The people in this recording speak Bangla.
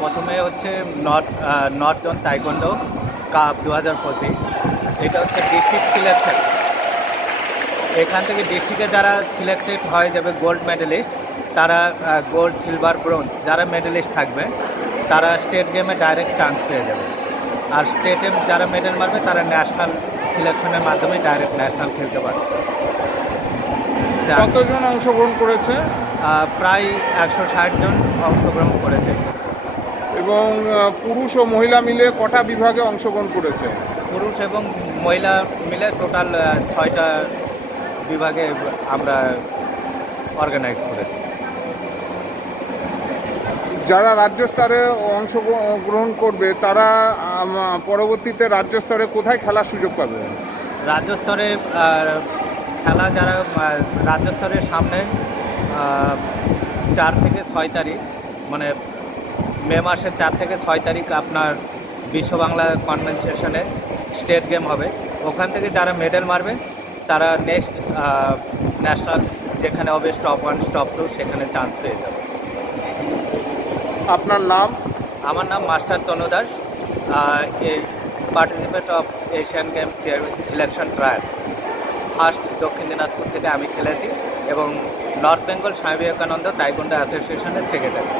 প্রথমে হচ্ছে নর্থ জোন তাইকোন্ডো কাপ 2025। এটা হচ্ছে ডিস্ট্রিক্ট সিলেকশন। এখান থেকে ডিস্ট্রিক্টে যারা সিলেক্টেড হয়ে যাবে গোল্ড মেডেলিস্ট, তারা গোল্ড, সিলভার, ব্রোঞ্জ যারা মেডেলিস্ট থাকবে তারা স্টেট গেমে ডাইরেক্ট চান্স পেয়ে যাবে। আর স্টেটে যারা মেডেল মারবে তারা ন্যাশনাল সিলেকশনের মাধ্যমে ডাইরেক্ট ন্যাশনাল খেলতে পারবে। কতজন অংশগ্রহণ করেছে? প্রায় 160 জন অংশগ্রহণ করেছে। এবং পুরুষ ও মহিলা মিলে কটা বিভাগে অংশগ্রহণ করেছে? পুরুষ এবং মহিলা মিলে টোটাল 6টা বিভাগে আমরা অর্গানাইজ করেছি। যারা রাজ্য স্তরে অংশগ্রহণ করবে তারা পরবর্তীতে রাজ্য স্তরে কোথায় খেলার সুযোগ পাবে? রাজ্য স্তরে খেলা যারা রাজ্য স্তরের সামনে 4 থেকে 6 তারিখ, মানে মে মাসের 4 থেকে 6 তারিখ আপনার বিশ্ব বাংলা কনভেনশনে স্টেট গেম হবে। ওখান থেকে যারা মেডেল মারবে তারা নেক্সট ন্যাশনাল যেখানে হবে স্টপ 1 স্টপ 2 সেখানে চান্স পেয়ে যাবে। আপনার নাম? আমার নাম master Tanu Das. Participate of Asian game selection trial first দক্ষিণ দিনাজপুর থেকে আমি খেলেছি এবং নর্থ বেঙ্গল স্বামী বিবেকানন্দ তাইকোন্ডো অ্যাসোসিয়েশনের সেক্রেটারি।